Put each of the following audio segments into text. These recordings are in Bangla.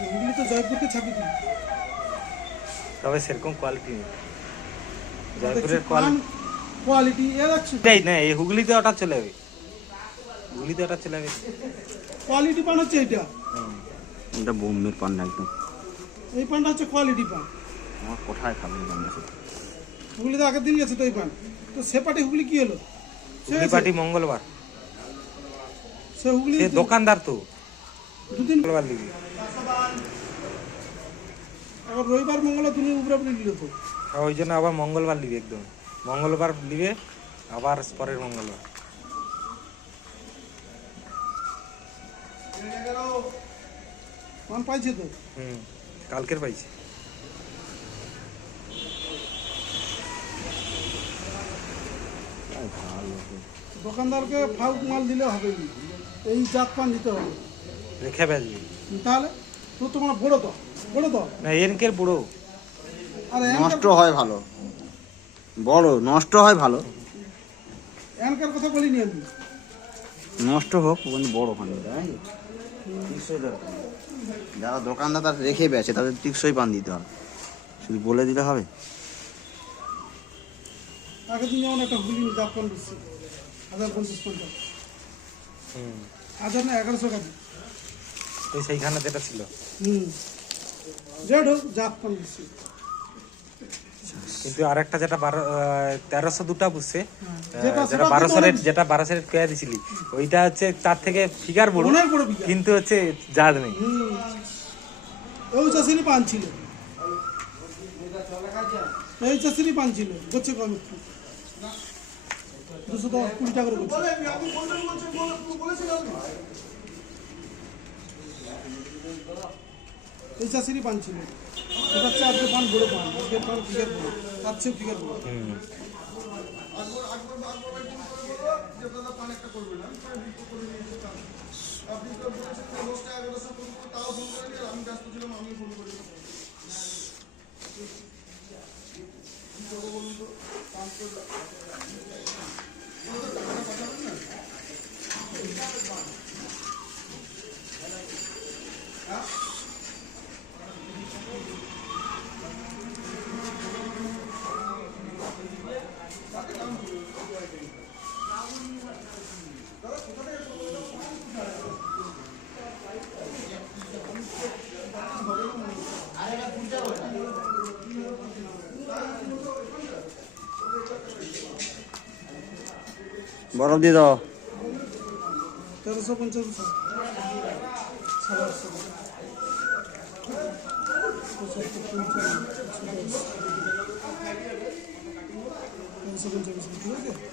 হুগলি তো জয়পুরকে ছাপিয়ে দিল। তবে সেরকম কোয়ালিটি নেই জয়পুরের কোয়ালিটি। কোয়ালিটি এ যাচ্ছে এটাই না, এই হুগলিতে ওটা চলে যাবে, হুগলিতে ওটা চলে যাবে। কোয়ালিটি পান হচ্ছে এটা। এটা বোম্বের পান একদম। এই পানটা হচ্ছে কোয়ালিটি পান। আমার কোথায় খাবে এই পানটা? হুগলিতে আগের দিন গেছে তো এই পান। তো সে পার্টি হুগলি কি হলো? হুগলি পার্টি মঙ্গলবার, সে হুগলি সে দোকানদার তো দুদিন মঙ্গলবার দিবি। আবার রবিবার মঙ্গলবার দুদিন উপরে আপনি দিল তো। আর ওই জন্য আবার মঙ্গলবার নিবে, একদম মঙ্গলবার নিবে, আবার পরের মঙ্গলবার। পান পাইছে তো। কালকের পাইছে। দোকানদারকে ফাউক মাল দিলে হবে না, এই জাত পান দিতে হবে। রেখে বেচবি তাহলে তো তোমার বড় তো বড় তো না, এনকের বুড়ো আর নষ্ট হয় ভালো, বড় নষ্ট হয় ভালো, এনকার কথা বলিনি আমি। নষ্ট হোক কিন্তু বড় পান দিতে হয়। যারা দোকানদার তারা রেখে বেছে, তাদের টিকসই পান দিতে হবে, শুধু বলে দিলে হবে। আগের দিন যেমন একটা হুগলি জাত পান দিচ্ছি 1050 হাজার না 1100 টাকা। ওই সেইখানে যেটা ছিল। যেটা হোক জাত পান দিচ্ছি। কিন্তু আরেকটা যেটা 1300 দুটা বুঝছে, যেটা যেটা 1200 রেট, যেটা 1200 রেট পেয়ে দিছিলি, ওইটা হচ্ছে তার থেকে ফিগার বড়, অনেক বড় বিঘা। কিন্তু হচ্ছে জাত নেই। ওই চাষিরই পান ছিল, এই চাষিরই পান ছিল, হচ্ছে কম একটু 220 টাকা করে করছে। এই চাষিরই পান ছিল, এটা হচ্ছে আজকে পান বড় পান, আজকে পান ফিগার বড়, তার চেয়ে ফিগার বড়। বরফ দিয়ে দাও। 1350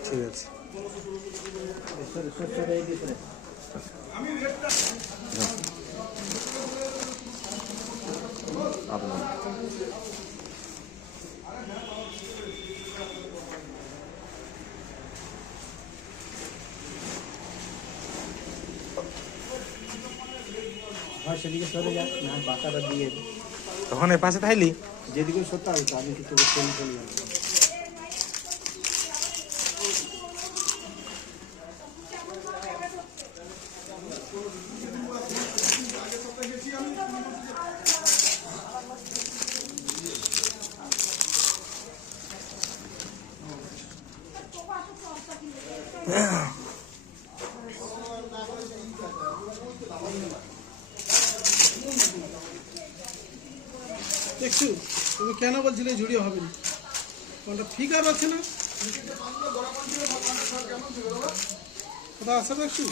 ঠিক আছে। আপনার সেদিকে সরে যাক না, বাঁকাটা দিয়ে তখন এর পাশে থাইলি যেদিকে সরতে হবে আমি কিছু চলে চলে যাবো। দেখছো তুমি কেন বলছিলে ঝুড়ি হবে না? কোনটা ফিগার আছে না, কথা আছে দেখছো।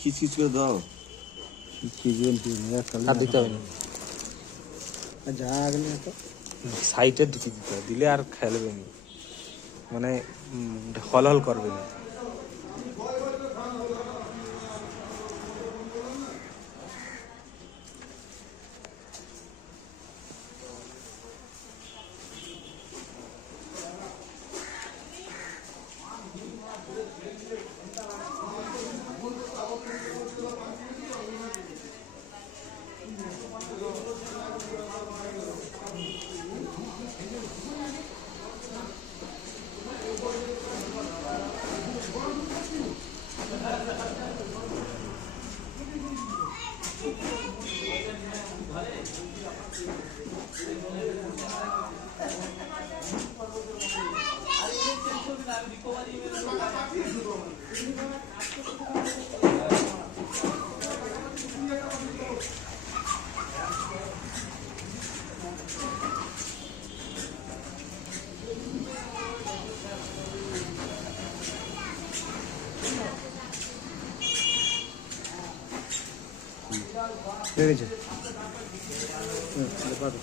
খিচখিচ করে দাও, আর দিতে হবে না, যা আগলে তো সাইডে ঢুকে দিতে হবে, দিলে আর খেলবে না, মানে হল হল করবে না। হয়ে গেছে হুম, বাদ